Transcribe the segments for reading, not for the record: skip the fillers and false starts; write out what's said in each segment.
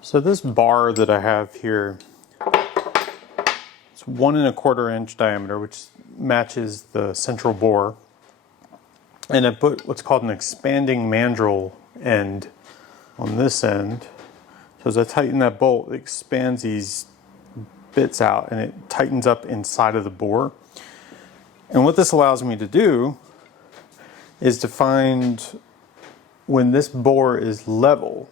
So this bar that I have here, it's 1 1/4 inch diameter, which matches the central bore. And I put what's called an expanding mandrel end on this end. So as I tighten that bolt, it expands these bits out and it tightens up inside of the bore. And what this allows me to do is to find when this bore is level,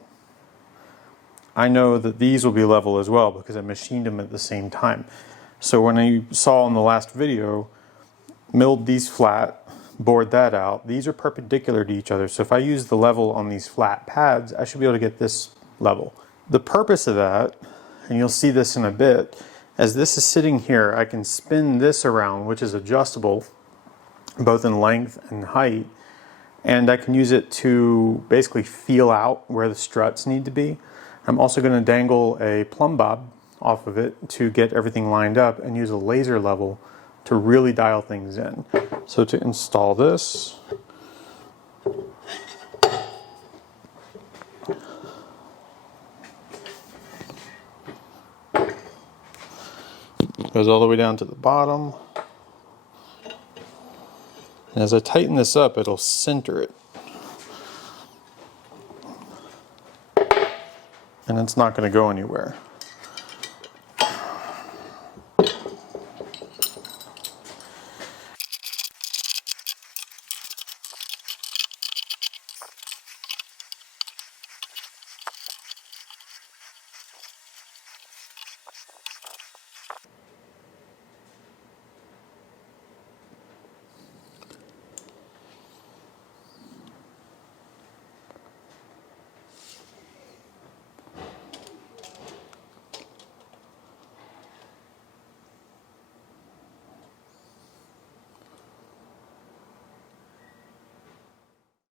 I know that these will be level as well because I machined them at the same time. So when you saw in the last video, milled these flat, bored that out, these are perpendicular to each other. So if I use the level on these flat pads, I should be able to get this level. The purpose of that, and you'll see this in a bit, as this is sitting here, I can spin this around, which is adjustable both in length and height, and I can use it to basically feel out where the struts need to be. I'm also going to dangle a plumb bob off of it to get everything lined up and use a laser level to really dial things in. So to install this, goes all the way down to the bottom. And as I tighten this up, it'll center it. And it's not going to go anywhere.